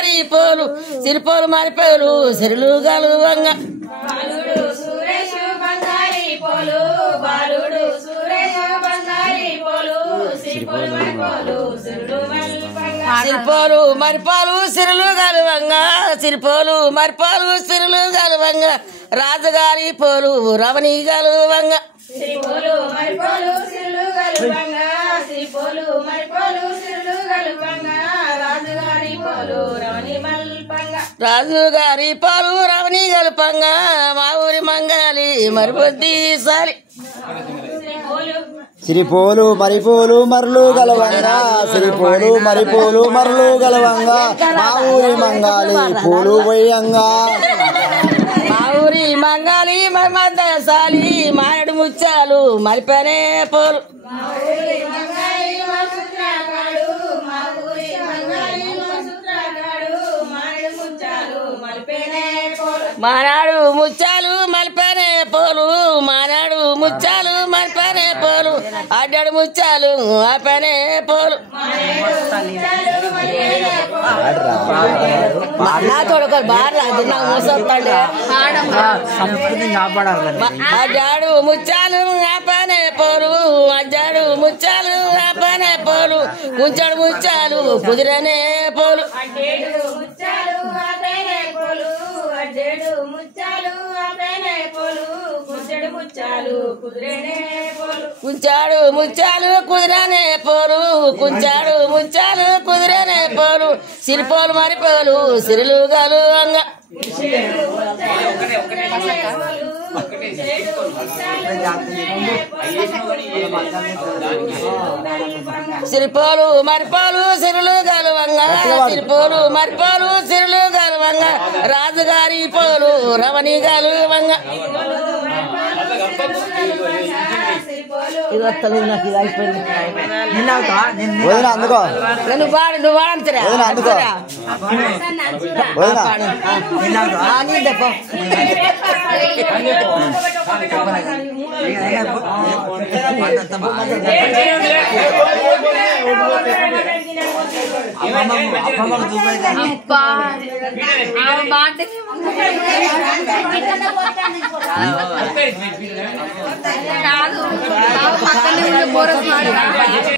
రాజుగారి పోలు సిరిపోలు మరిపోలు సిరులు గలువంగా సిరిపోలు మరిపాలు సిరులు గలువంగా సిరిపోలు మరిపాలు సిరులు గలువంగా రాజుగారి పోలు రమణి గలువంగా రాజుగారి పోలు రమణి గలుపంగా మా ఊరి మంగాలి మరిపొద్ది సాలి సిరిపోలు మరిపోలు మరలు గలవంగా సిరిపోలు మరిపోలు మరలు గలవంగా మా ఊరి మంగాలి పూలు పోయంగా మా ఊరి మంగాలి మరి మద్దసాలి మారడు ముచ్చాలు మరిపనే పోలు మానాడు ముచ్చాలు మలిపనే పోలు మానాడు ముచ్చాలు మలిపనే పోలు అడ్డాడు ముచ్చాలు ఆపనే పోలు అడ్డాడు ముచ్చాలు ఆపనే పోలు అడ్డాడు ముచ్చాలు ఆపనే పోలు కుంచాడు ముచ్చాలు కుదిరనే పోలు కుంచాడు ముచ్చాలు కుదిరనే పోలు కుంచాడు ముచ్చాలు కుదిరనే పోలు సిరిపోలు మరిపోలు సిరులు గలువంగా సిరిపోలు మరిపోలు సిరులు గలువంగా సిరిపోలు మరిపోలు సిరులు గలువంగా రాజుగారి పోలు రమణి గలువంగా అందుకో నువ్వు పాడు నువ్వు వాడంతరా అందుకో కాదు